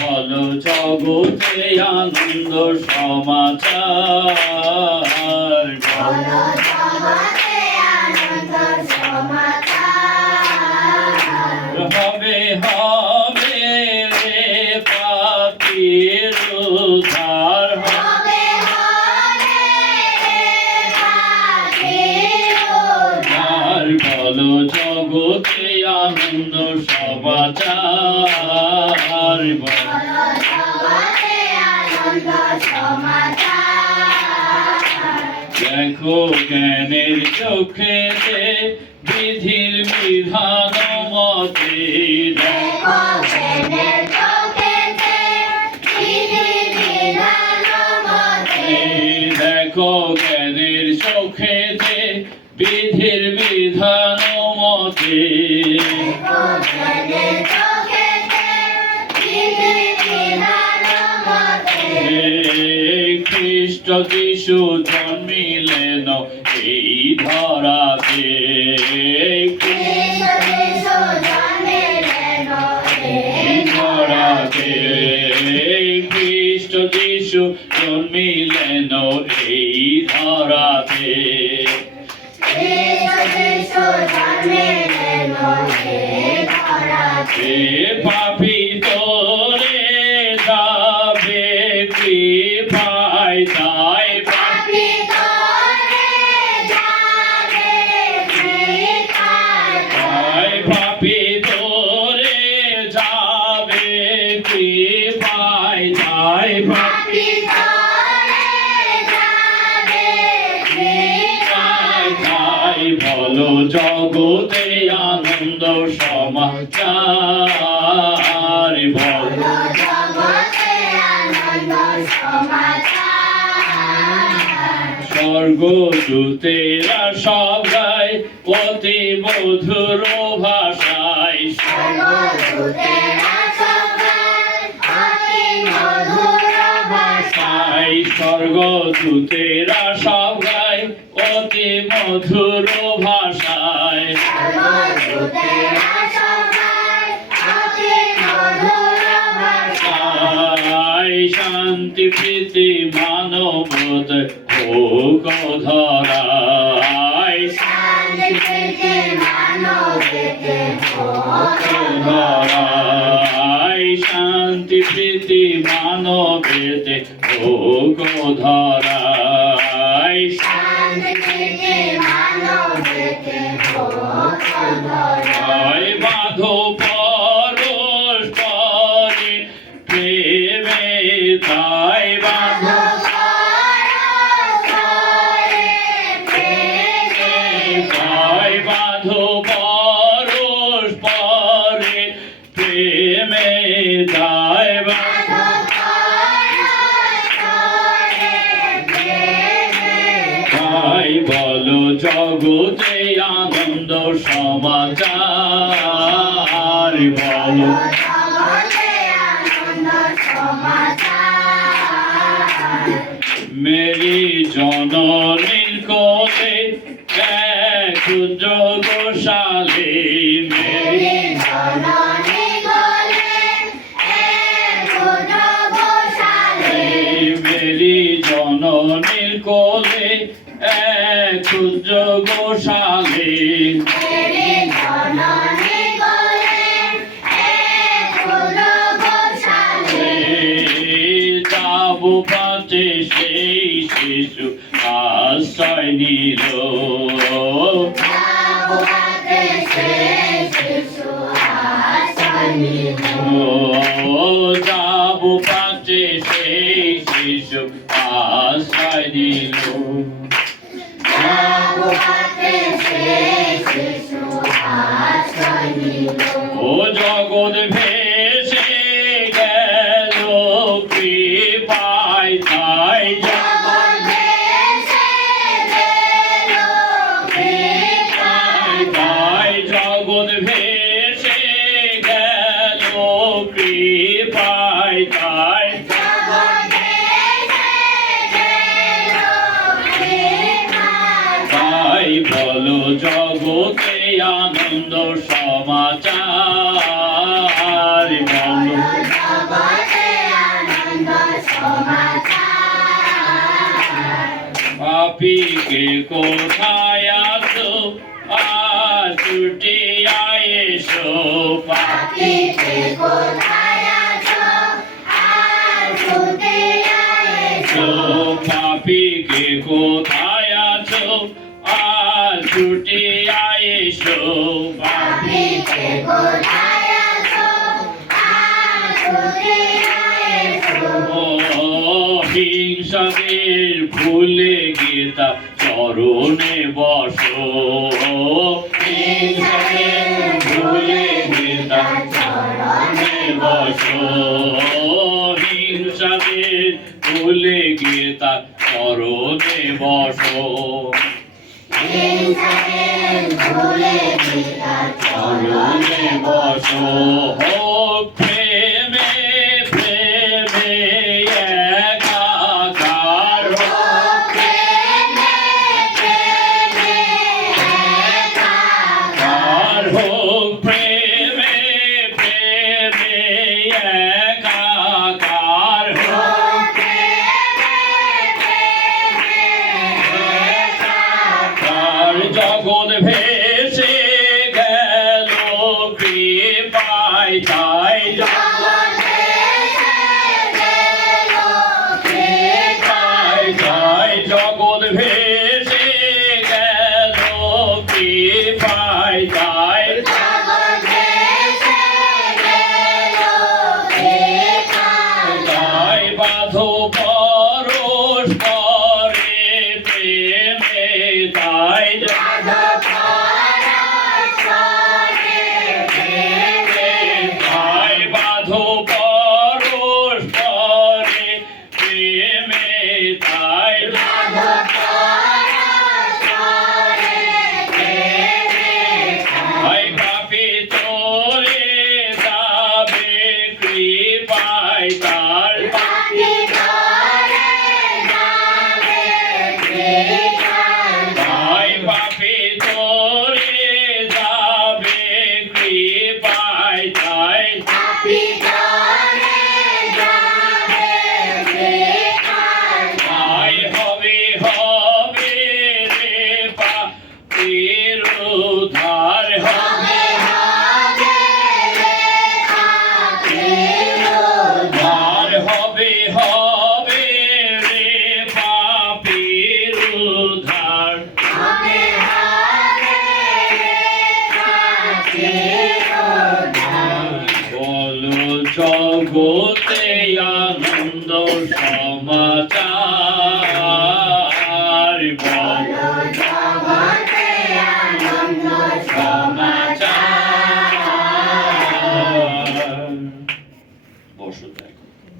বলো জগতে আনন্দ সমাচার হবে হবে রে পাপির উদ্ধার বলো জগতে আনন্দ সমাচার দেখো জ্ঞানের চোখেতে বিধির বিধান মতে দেখো জ্ঞানের চোখেতে বিধির বিধান মতে খ্রিস্ট যিশু জন্মিলেন এই ধরাতে খ্রিস্ট যিশু জন্মিলেন এই ধরাতে পাপি তোরে যাবে কৃপায় তাই পাপি তোরে যাবে কৃপায় তাই বলো জগতে আনন্দ সমাচার বলো স্বর্গদূতেরা সব গায় অতি মধুর ভাষায় স্বর্গদূতেরা সব গায় অতি মধুর ভাষায় শান্তি প্রীতি মানবত হোক ধরায় শান্তি প্রীতি মানবেতে হোক ধরায় বাঁধো পরস্পরে প্রেমে তাই বাঁধো পরস্পরে প্রেমে তাই বলো জগতে আনন্দ সমাচার বলো মেরি জননীর কোলে এক যোগশালী মেরি জননীর কোলে এক যোগশালী যাবো পাতে সেই শিশু আশ্রয় নিল যাবো পাতে সেই শিশু আশ্রয় নিল ও জগৎ ভেসে গেল কৃপায় তাই জগৎ ভেসে গেল কৃপায় তাই বলো জগৎ জগতে আনন্দ সমাচার বলো পাপীকে কোথায় আছো আর ছুটি এসো পাপীকে কোথায় আছো আর ছুটে এসো পাপীকে কোথায় আছো আর ছুটি এসো পাপীকে কোথায় আছো আর ছুটে এসো হিংসাদের ভুলে গীতা চরণে বসো হিংসাদের ভুলে গীতা চরণে বসো হিংসাদের ভুলে গীতা চরণে বসো ভুলে গীতা চরণে বসো প্রেমে প্রেমে একাকার আর হোক প্রেমে প্রেমে একাকার আর জগৎ ভেসে গেল কৃপায় তাই তাই জগৎ ভেসে গেল কৃপায় তাই তাই বাঁধো পরস্পরে প্রেমে তাই তাই বাঁধো পরস্পরে প্রেমে তাই তাই পাপী তোরে যাবে কৃপায় তার তাই পাপী তোরে যাবে কৃপায় তাই তাই হবে হবে রে পাপীর উদ্ধার হবে উদ্ধার হবে হবে রে পাপীর উদ্ধার বলো জগতে আনন্দ সমাচার